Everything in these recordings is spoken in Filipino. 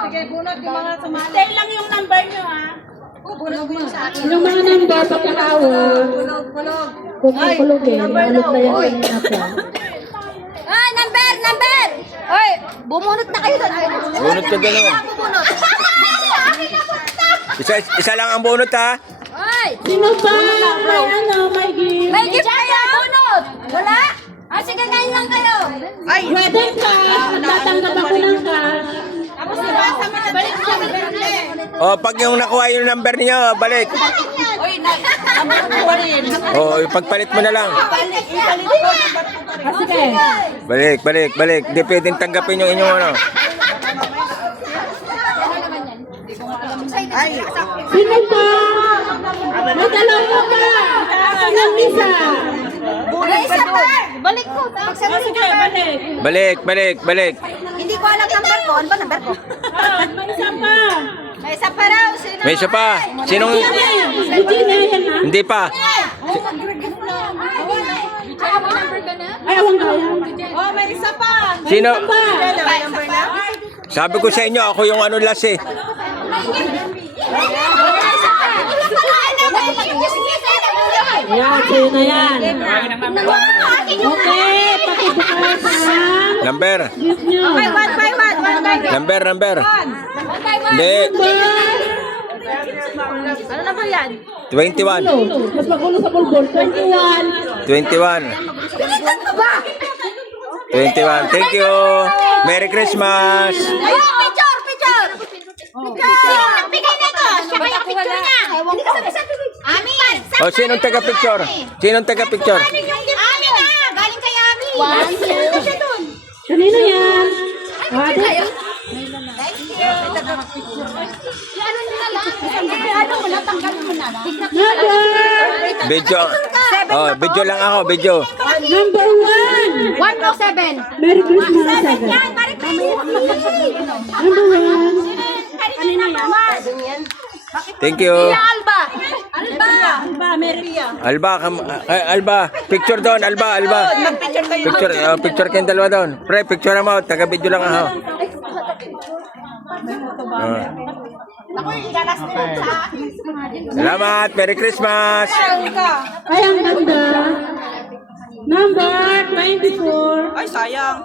Sige, bunot yung mga sumali. Stay lang yung number nyo, ha? Bunot mo sa akin. Yung mga number pagkakawag. Kulog. Kulog eh. Nalog na yan kanina pa. Ah, number! Oy, bumunot na kayo doon. Bunot ka gano'n. Bumunot. Isa lang ang bunot ha. Oy, Sino ba? May gift. may gift kayo, bunot. Wala? Ah, sige, ngayon lang kayo. Pwede ka. Tatanggap ako ng cash. Tapos nabasa mo na balik sa number. O, pag yung nakuha yung number niyo, balik. Oy, nakuha rin. O, pagpalit mo na lang. Ah, sige. Balik. Hindi pwedeng tanggapin yung inyong ano. Sino ba? Madalawa ka. Ang isa. May isa pa. Balik ko. Sige, balik. Balik. Hindi ko alam number ko. Ano ba number ko? May isa pa. May isa pa raw. Sino? May isa pa. Sinong... Hindi na yan ha. Hindi pa. Ay, awang kaya. Oh, may isa pa. Sino? Number na? Sabi ko sa inyo, ako yung ano last eh. Yan, sa'yo na yan. Okay, pakibukas ang Number. gift nyo. One by one. Number. Hindi. Ano na ba yan? 21. Mas magulo sa bulbul. 21. 21. 21. Thank you. Merry Christmas. Ayun, picture! Nagbigay na ito! Siya kaya picture niya! Hindi ka sabi-sabi. Amin! O, sinong taga-picture? Amin na! Galing kay Amin! Ano siya dun? Kanina yan. Ate. Ano nyo na lang? Ano mo lang? Tanggalin mo na lang. Number. Video. Oh, video lang ako, video. Number 1. 107. Merry Christmas. 7. Yan, Marie Christmas! Number 1. Kanina naman. Thank you. Alba! Alba, picture doon, Alba. Picture kayong dalawa doon. Pre, picture mo, taga-video lang ako. Salamat, Merry Christmas. Ay, ang ganda. Number 24. Ay, sayang.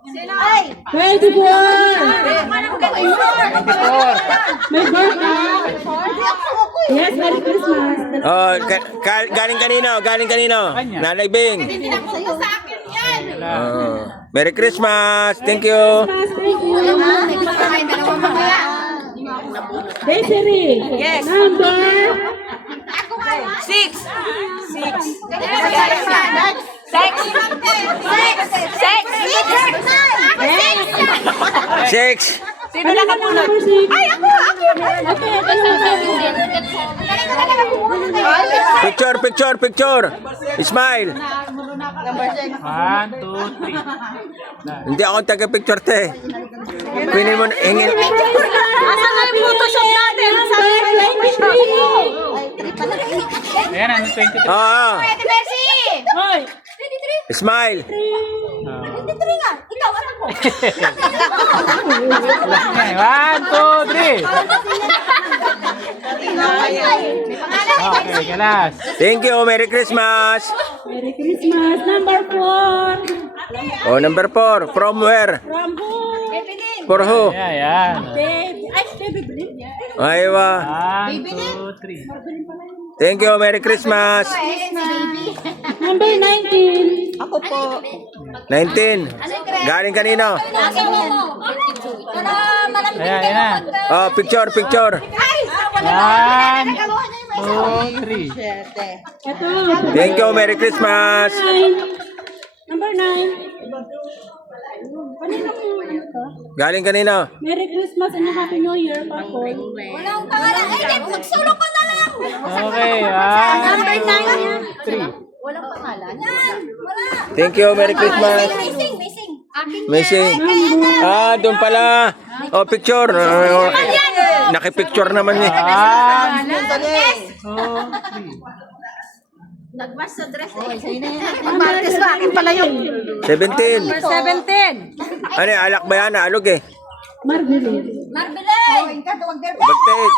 24. May birthday. Yes, Merry Christmas. Oh, galing kanino? Nanay Bing. Oh, Merry Christmas. Thank you. Thank you. Desiree. Yes. Number 6. Six. Sino nakapunod? number 6. Ay, ako! Picture. Smile. 1, 2, 3. Hindi ako taga-picture te. Pinin mo, hingin. Asan na yung Photoshop natin? Sabi ko yung Ayan, ano 23? Oo. Pwede, Mercy! Hoy. 23? Smile. 23 nga! Ikaw, ano ko? 1, 2, 3. Okay, galas. Thank you. Merry Christmas. Merry Christmas. Number 4. Oh, number 4. From where? From who? For who? Ayan. Baby. Ay, baby Blim. Aywa. 1, 2, 3. Thank you. Merry Christmas. Number 19. Ako po. 19. Galing kanino? Lagi mo. Para malambing Ayan, kayo. ayan. Oh, picture. Ay! 1, Nagawa niya yung may 2, 3. Ito. Thank you. Merry Christmas. 9. Number 9. Kanina mo ano to? Galing kanino? Merry Christmas and Happy New Year, Papoy. Wala akong pangalan. Ay, magsulong ko na lang. Okay, Number 1, 9 yan. 3. Walang pangalan. Yan. Wala. Thank you. Merry Christmas. Missing. Akin Missing. Ah, doon pala. Oh, picture. Nakipicture naman eh. 1, 2, 3. Nagmas sa dress eh. Martes ba? Akin pala yun. 17. 17. Ano, alak ba yan? Alog eh. Marvelous. Marbilay! Birthday.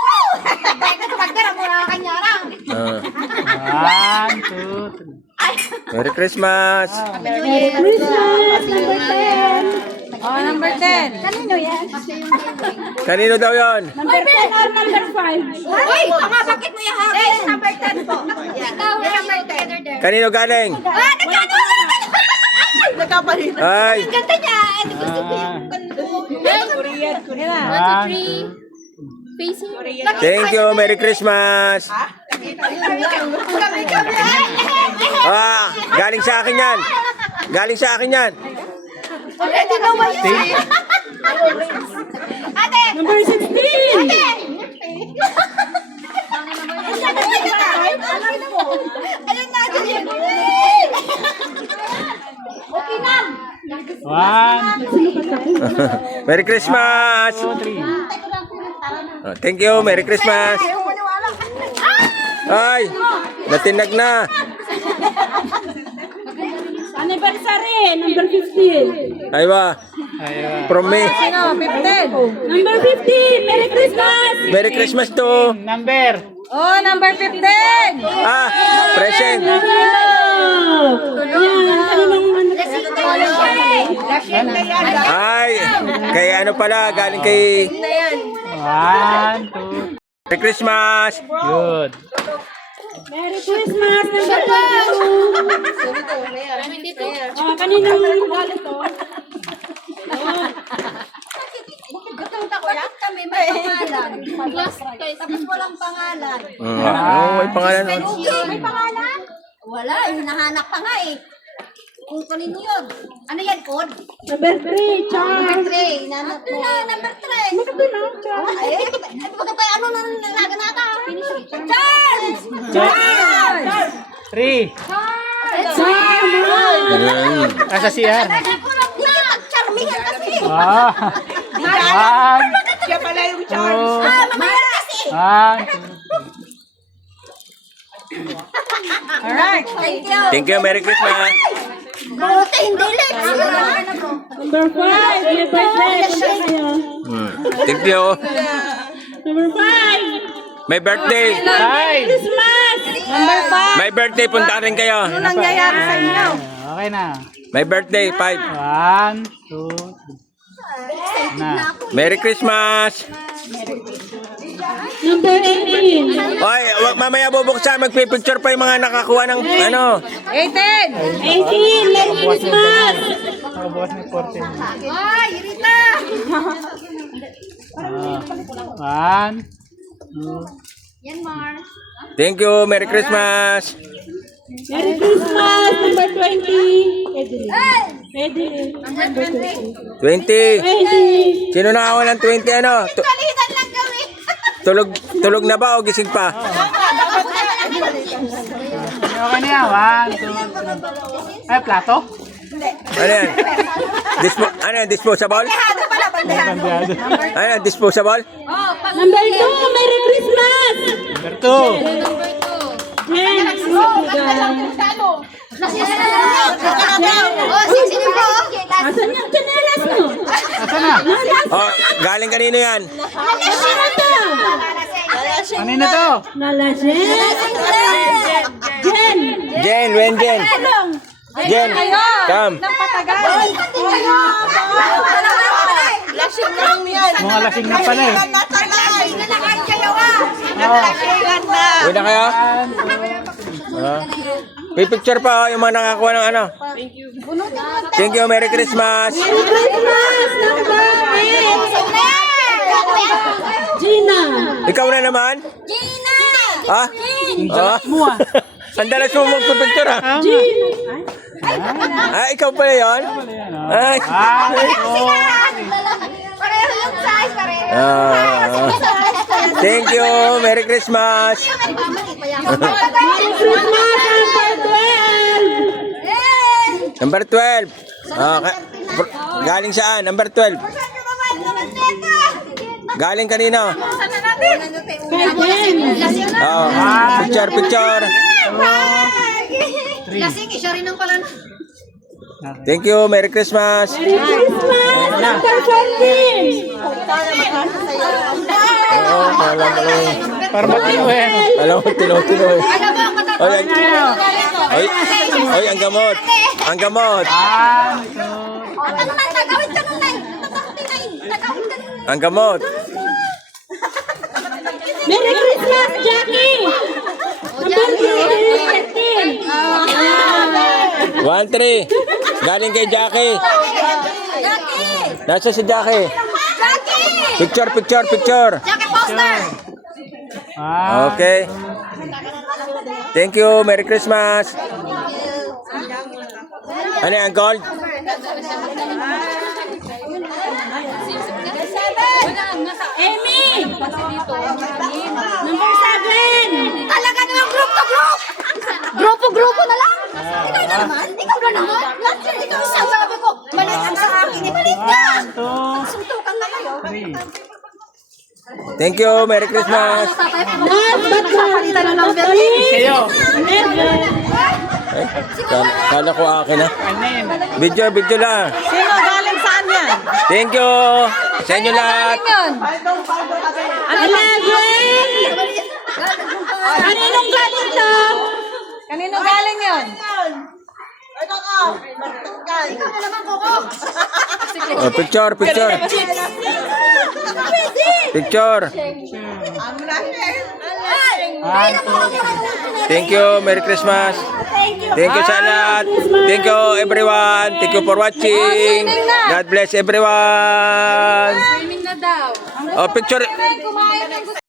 Ah, 1, 2, 3. Merry Christmas. Merry Christmas, number 10. Oh, number 10. Kanino yan? Kanino daw yon? Number 10 or number 5? Uy, tama, bakit mo yung hakin? Number 10 po. Ikaw, number 10. Kanino galing? Ah, nagkakaroon! Ay, Ang ganda niya. Ano gusto ko yung ganda. 1, 2, thank you. Merry Christmas. Ah, galing sa akin yan. Galing sa akin yan. Already know what you say. Ate! Number 16. Ate! Ayun na, ayun na. Okay na. 1, Merry Christmas. 2, 3. Oh, thank you. Merry Christmas. Ayaw maniwala. Ay, natinag na. Anniversary, number 15. Ay ba, Ayun. from me. Ano, 15. Number 15, Merry Christmas. Merry Christmas to. Number. Oh, number 15. Ah, present. Hello. Yan, kaninang Ay, kay ano pala, galing kay 1, 2. Merry Christmas. Good. Merry Christmas, number 22. Ah, kaninang galit to? Bakit kami may pangalan? Tapos walang pangalan. May pangalan nun. May pangalan? Wala, hinahanap pa nga eh. Kung kanino yun? Ano yan, code? Number 3, Char. Number 3. Nanap mo. Number 3. Makatunaw, Char. Ay, bakit tayo ano na naganata? Charles! Charles! 3. Ayan. Asa CR. Charmingan kasi. Ah. 1, Siya pala yung Charles. 2, Mamaya kasi. 1, 2. Alright. Thank you. Thank you. Merry Christmas. Buti, hindi late. Number 5, may birthday. Punta kayo. Thank you. Number 5. May birthday. Hi. Christmas. Number 5. May birthday. Punta rin kayo. Ano nangyayari sa inyo? Okay na. May birthday. 5. 1, 2, 3. Na. Merry Christmas. Number 18. Oy, wag mamaya bubuksan. Magpipicture pa yung mga nakakuha ng ano. 18. 18, Merry Christmas. Nakabukas may 14. Ay, Rita. 1, 2. Yan, Mars. Thank you. Merry Christmas. Merry Christmas. Number 20. Edeline. Number 20. 20. Sino nakakuha ng 20 ano? Kalitan lang kami. Tulog na ba o gising pa? Okay na yan. 1, 2, 3. Ay, plato? Ano yan? Ano yan? Disposable? Bandeado. Ano yan? Disposable? Number 2, Merry Christmas. Number 2. Jen, asan yung chinelas mo? Asa na? Oh, galing kanino yan? Kanina to? Nalasin. Jen. Jen, when Jen? Jen, come. Lasing lang yan. Mga lasing na pala eh. Naglasingan na. Uwi na kayo? Pipicture pa yung mga nakakuha ng ano. Thank you. Merry Christmas. Merry Christmas. Number 8. Gina. Ikaw na naman? Gina! Ha? Dalas mo ah. Ang dalas mo magpipicture ha? Gina. Ah, ikaw pala yun? Ay. 1, 2, Pareho yung size, pareho. Thank you. Merry Christmas. Merry Christmas. Number 12. Number 12. Galing saan? Number 12. Galing kanino? Kay Jen. Oo. Picture. Lasing, isa rin ang pala. Thank you. Merry Christmas. Merry Christmas. Number 14. Oo, kala mo. Para matino eh. Alam mo, tino-tino eh. Ano ba ang Oy, oy, ang gamot. Ang gamot. Ano naman, tagawid ka nun, Nay. Tagawid ka nun. Ang gamot. Merry Christmas, Jackie! Happy 1-3. Galing kay Jackie. Jackie! Nasa si Jackie. Jackie! Picture, picture, picture. Jackie poster! Okay. Thank you. Merry Christmas. Ano yung gold? Amy! Number 7! Talaga naman group to group! Grupo-grupo na lang! Ikaw na naman! Ikaw na naman! Last year, ikaw isang sabi ko, balik ang sa akin, ibalik ka! Suntukan na kayo. Thank you. Merry Christmas. Last but not least, Kayo. 11. Eh, kala ko akin na. Video, video lang. Sino galing saan yan? Thank you. Sa inyo lahat. 11! Kaninong galing to? Kanino galing yun? Ikaw na naman, Coco! Oh, picture, picture. Picture. Thank you. Merry Christmas. Thank you sa lahat. Thank you everyone. Thank you for watching. God bless everyone. Swimming na daw. Oh, picture. Kumain ng